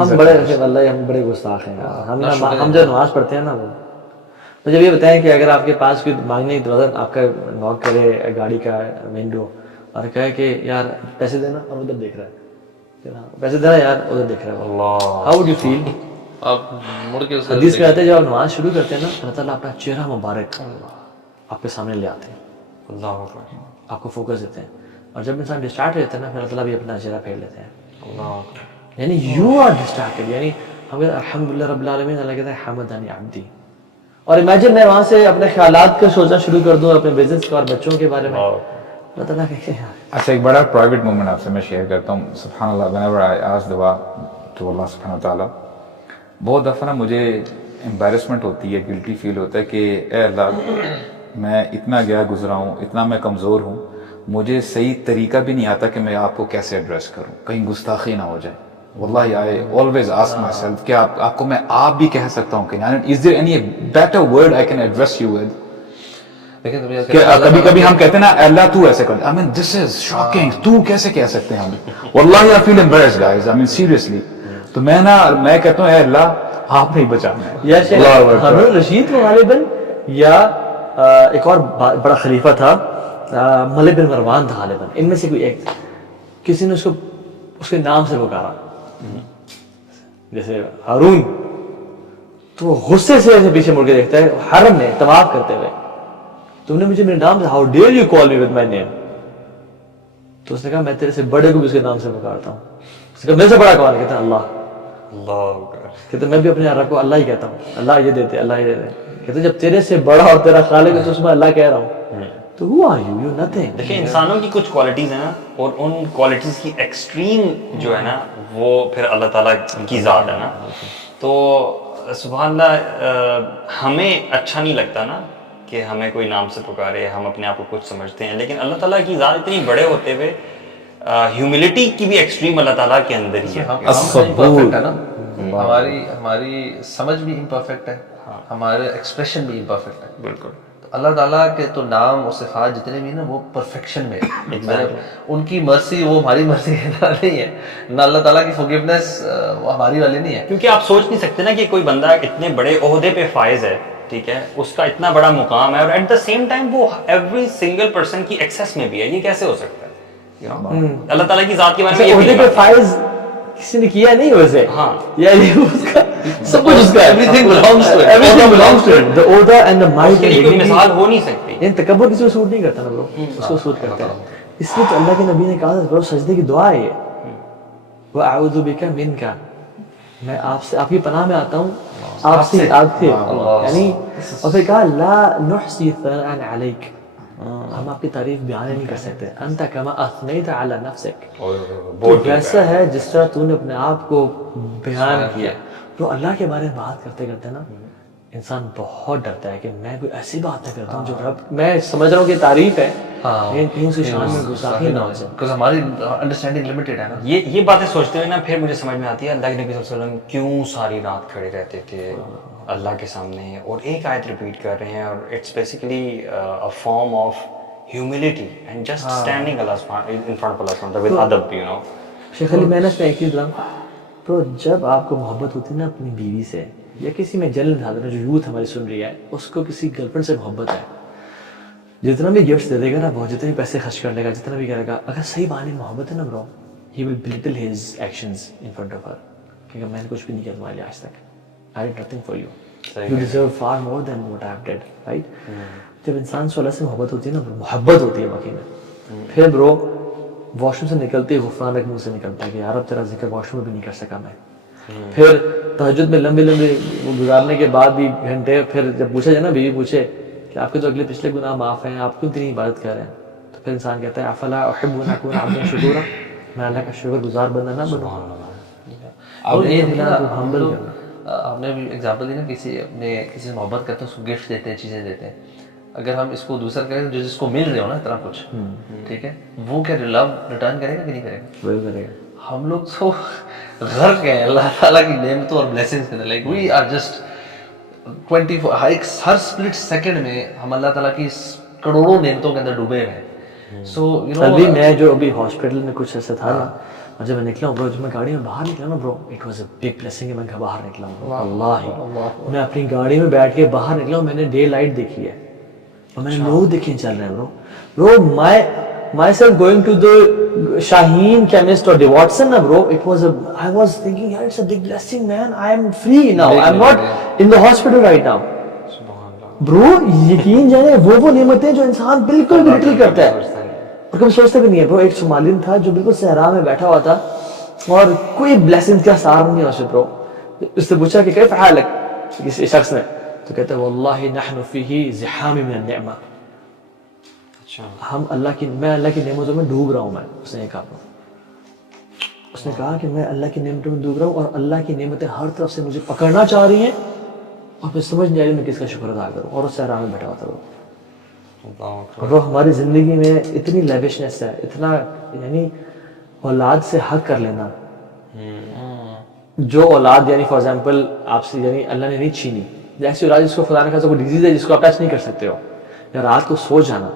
ہم بڑے واللہ ہم بڑے گستاخ ہیں یار. ہم جب نماز پڑھتے ہیں نا وہ تو جب یہ بتائیں کہ اگر آپ کے پاس کوئی مانگنے کی دروازہ آپ کا ناک کرے گاڑی کا ونڈو اور کہے کہ یار پیسے دینا اور ادھر دیکھ رہا ہے, پیسے دینا یار ادھر دیکھ رہا ہے, ہاؤ وڈ یو فیل؟ آپ مڑ کے حدیث میں آتے ہیں جب آپ نماز شروع کرتے ہیں نا اللہ تعالیٰ اپنا چہرہ مبارک آپ کے سامنے لے آتے ہیں, اللہ اکبر, آپ کو فوکس دیتے ہیں, اور جب انسان ڈسٹارٹ ہو جاتا ہے نا پھر اللہ تعالیٰ بھی اپنا چہرہ پھیر لیتے ہیں. اللہ اکبر. یعنی یو آر ڈسٹارٹیڈ, یعنی ہم الحمدللہ رب العالمین, اللہ کہتا ہے حمدنی عبدی. اور امیجن میں وہاں سے اپنے خیالات کا سوچنا شروع کر دوں اپنے بزنس کا اور بچوں کے بارے میں, اللہ تعالیٰ کہ اچھا ایک بڑا پرائیویٹ مومنٹ آپ سے میں شیئر کرتا ہوں. سبحان اللہ, whenever I ask دعا to اللہ سبحانہ وتعالیٰ, بہت دفعہ نا مجھے امبیرسمنٹ ہوتی ہے, گلٹی فیل ہوتا ہے کہ اے اللہ میں اتنا گیا گزرا ہوں, اتنا میں کمزور ہوں, مجھے صحیح طریقہ بھی نہیں آتا کہ میں آپ کو کیسے ایڈریس کروں, کہیں گستاخی نہ ہو جائے. واللہ I always ask myself کہ آپ کو میں آپ بھی کہہ سکتا ہوں کہ is there any better word I can address you with. لیکن کبھی کبھی ہم کہتے ہیں نا اللہ تو ایسے کر, I mean this is shocking, تو کیسے کہہ سکتے ہیں ہم, واللہ I feel embarrassed guys, I mean seriously. تو میں کہتا ہوں اے اللہ آپ نہیں بچانا. یا شیخ ہارون رشید کو غالباً یا ایک اور بڑا خلیفہ تھا ملک بن مروان تھا غالباً, ان میں سے کوئی ایک, کسی نے اس کے نام سے پکارا جیسے ہارون, تو وہ غصے سے ایسے پیچھے مڑ کے دیکھتا ہے حرم میں طواف کرتے ہوئے, تم نے مجھے میرے نام سے, how dare you call me with my name. تو اس نے کہا میں تیرے سے بڑے کو بھی اس کے نام سے پکارتا ہوں. اس نے کہا میرے سے بڑا کون؟ کہتا ہے اللہ. کہتے میں بھی اپنے رب کو اللہ ہی کہتا ہوں, اللہ یہ دیتے, اللہ یہ دیتے. کہتے جب تیرے سے بڑا اور تیرا خالق ہے تو اس میں اللہ کہہ رہا ہوں, تو who are you? You're nothing. دیکھیں انسانوں کی کچھ کوالٹیز ہیں نا, اور ان کوالٹیز کی ایکسٹریم جو ہے نا وہ پھر اللہ تعالیٰ کی ذات ہے نا. تو سبحان اللہ ہمیں اچھا نہیں لگتا نا کہ ہمیں کوئی نام سے پکارے, ہم اپنے آپ کو کچھ سمجھتے ہیں, لیکن اللہ تعالیٰ کی ذات اتنی بڑے ہوتے ہوئے ہیوملٹی کی بھی ایکسٹریم اللہ تعالیٰ کے اندر ہی ہے. امپرفیکٹ ہے نا, ہماری سمجھ بھی امپرفیکٹ ہے, ہمارے ایکسپریشن بھی امپرفیکٹ ہے. بالکل. اللہ تعالیٰ کے تو نام اور صفات جتنے بھی نا وہ پرفیکشن میں ہے. ان کی مرسی وہ ہماری مرسی نہیں ہے, نہ اللہ تعالیٰ کی فورگیونیس وہ ہماری والی نہیں ہے. کیونکہ آپ سوچ نہیں سکتے نا کہ کوئی بندہ اتنے بڑے عہدے پہ فائز ہے, ٹھیک ہے, اس کا اتنا بڑا مقام ہے, اور ایٹ دا سیم ٹائم وہ ایوری سنگل پرسن کی ایکسیس میں بھی ہے. یہ کیسے ہو سکتا ہے؟ اللہ تعالیٰ کی ذات کے بارے میں عہدے پہ فائز کسی نے کیا نہیں ویسے, ہاں, یا یہ اس کا سب کچھ اس کا, Everything belongs to it. Everything belongs to it. The order and the might. کوئی مثال ہو نہیں سکتی. یعنی تکبر کسی کو سوٹ نہیں کرتا نا برو, اس کو سوٹ کرتا ہے. اس لیے تو اللہ کے نبی نے کہا تھا برو سجدے کی دعا ہے یہ, وَأَعُوذُ بِكَ مِنْكَ, میں آپ سے, آپ کی پناہ میں آتا ہوں آپ سے, یعنی, اور پھر کہا لا نحصی ثناء علیک, ہم آپ کی تعریف بیان نہیں کر سکتے. انت کما اثنیت علی نفسک, تو ویسا ہے جس طرح تو نے اپنے آپ کو بیان کیا. تو اللہ کے بارے میں بات کرتے کرتے نا انسان بہت ڈرتا ہے کہ میں کوئی ایسی بات نہ کرتا ہوں جو رب, میں سمجھ رہا ہوں کہ تعریف ہے لیکن کہیں اس کی شان میں گستاخی نہ ہو جائے, کیونکہ ہماری انڈرسٹینڈنگ لمیٹڈ ہے نا. یہ باتیں سوچتے ہوئے نا پھر مجھے سمجھ میں آتی ہے اللہ کے نبی صلی اللہ علیہ وسلم کیوں ساری رات کھڑے رہتے تھے اللہ کے سامنے, اور ایک آیت ریپیٹ کر رہے ہیں, اور it's basically a form of humility and just standing in front of Allah subhanahu with adab, you know. شیخ علی میں نے اس میں ایک چیز بتاؤں, تو جب آپ کو محبت ہوتی ہے نا اپنی بیوی سے, یا کسی میں جنرل حالت میں جو یوتھ ہماری سن رہی ہے, اس کو کسی گرل فرینڈ سے محبت ہے, جتنا بھی گفٹس دے دے گا نا, بہت جتنے بھی پیسے خرچ کر لے گا, جتنا بھی کرے گا, اگر صحیح معنی محبت ہے نا برو, he will belittle his actions in front of her, کہ میں نے کچھ بھی نہیں کیا تمہارے لیے آج تک, I did nothing for you, you deserve far more than what I have did, right. جب انسان سے اللہ سے محبت ہوتی ہے نا, محبت ہوتی ہے باقی میں, پھر برو واش روم سے نکلتے غفران ایک منہ سے نکلتا ہے کہ یار اب تیرا ذکر واش روم میں بھی نہیں کر سکا میں. پھر تہجد میں لمبے گزارنے کے بعد بھی گھنٹے, پھر جب پوچھا جائے نا, بیوی پوچھے کہ آپ کے تو اگلے پچھلے گناہ معاف ہیں, آپ کیوں اتنی عبادت کر رہے ہیں, تو پھر انسان کہتا ہے افلا احب ان اکون عبدا شکورا, میں اللہ کا شکر گزار بندہ نہ بنوں. آپ نے بھی ایگزامپل دی نا, کسی سے محبت کرتے ہیں, اس کو گفٹ دیتے ہیں, چیزیں دیتے ہیں. اگر ہم اس کو دوسرا کریں جو جس کو مل رہے ہو نا اتنا کچھ, ٹھیک ہے, وہ کیا لو ریٹرن کرے گا کہ نہیں کرے گا؟ وہی کرے گا. ہم لوگ تو غرق ہیں اللہ تعالیٰ کی نعمتوں اور بلیسنگز کے اندر. لائک وی آر جسٹ 24 ہر سپلٹ سیکنڈ میں ہم اللہ تعالیٰ کی کروڑوں نعمتوں کے اندر ڈوبے ہوئے ہیں. سو یو نو ابھی میں جو ابھی ہاسپٹل میں کچھ ایسا تھا نا, اور جب میں نکلا ہوں برو, جب میں گاڑی میں باہر نکلا نا bro, it was a big blessing کہ میں باہر نکلا ہوں. اللہ میں اپنی گاڑی میں بیٹھ کے باہر نکلا ہوں, میں نے ڈے لائٹ دیکھی ہے اور میں نے لوگ دیکھے چل رہے ہیں bro. Myself going to the Shaheen chemist اور دی واٹسن نا bro, it was I was thinking یار it's a big blessing man, I am free now, I am not in the hospital right now. Bro یقین جانے وہ نعمتیں جو انسان بالکل بھی لٹل کرتا ہے اور کبھی سوچتا بھی نہیں ہے. برو ایک صومالین تھا جو بالکل صحرا میں بیٹھا ہوا تھا اور کوئی بلیسنگ کا سار نہیں اسے. برو اس سے پوچھا کہ کیف حالک کسی شخص نے, تو کہتا ہے واللہ نحن فیہ زحام من النعمہ, میں اللہ کی نعمتوں میں ڈوب رہا ہوں. میں اس نے کہا, اس نے کہا کہ میں اللہ کی نعمتوں میں ڈوب رہا ہوں اور اللہ کی نعمتیں ہر طرف سے مجھے پکڑنا چاہ رہی ہیں اور پھر سمجھ نہیں آ رہی میں کس کا شکر ادا کروں. اور اس صحرا میں بیٹھا ہوا تھا. وہ ہماری زندگی میں اتنی لیوشنس ہے, اتنا یعنی اولاد سے حق کر لینا, جو اولاد یعنی فار ایگزامپل آپ سے یعنی اللہ نے نہیں چھینی, جیسی اولاد جس کو خدا نے کہا کوئی ڈیزیز ہے جس کو آپ ٹچ نہیں کر سکتے ہو, یا رات کو سو جانا,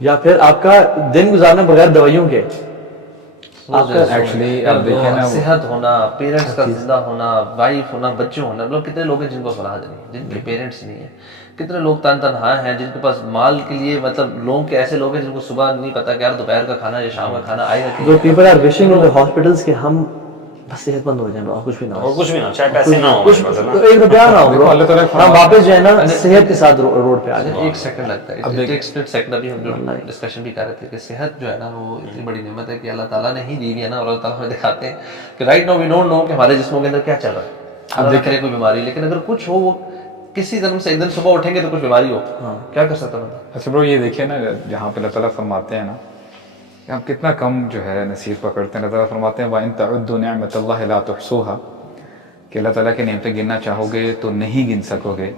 یا پھر آپ کا دن گزارنا بغیر دوائیوں کے, آپ کا ایکچولی آپ دیکھیں نا, صحت ہونا, پیرنٹس کا زندہ ہونا, وائف ہونا, بچے ہونا. لوگ کتنے لوگ ہیں جن کو اولاد نہیں, جن کے پیرنٹس نہیں ہیں. کتنے لوگ تنہا ہیں جن کے پاس مال کے لیے مطلب لوگ کے ایسے لوگ ہیں جن کو صبح نہیں پتا کہ یار دوپہر کا کھانا یا شام کا کھانا آئے گا. جو people are wishing in the hospitals کہ ہم بس صحت مند ہو جائیں اور کچھ بھی نہ ہو, اور کچھ بھی نہ, چاہے پیسے نہ ہو, ایک روپیہ نہ ہو, ہم واپس جو ہے نا صحت کے ساتھ روڈ پہ آ جائیں. ایک سیکنڈ لگتا ہے, ایک سپلٹ سیکنڈ. ابھی ہم جو ڈسکشن بھی کر رہے تھے کہ صحت جو ہے نا وہ اتنی بڑی نعمت ہے کہ اللہ تعالیٰ نے ہی دی ہے نا, اور اللہ تعالیٰ ہمیں دکھاتے ہیں کہ right now we don't know کہ ہمارے جسموں کے اندر کیا چل رہا ہے. اللہ کرے کوئی بیماری, لیکن اگر کچھ ہو, وہ کسی طرح سے ایک دن صبح اٹھیں گے تو کچھ بیماری ہو, کیا کر سکتا بندہ. اچھا برو یہ دیکھیں نا, جہاں پہ اللہ تعالیٰ فرماتے ہیں نا کہ ہم کتنا کم جو ہے نصیب پکڑتے ہیں. اللہ تعالیٰ فرماتے ہیں وَإِن تَعُدُّوا نِعْمَةَ اللَّهِ لَا تُحْصُوهَا, کہ اللہ تعالیٰ کی نعمتیں گننا چاہو گے تو نہیں گن سکو گے.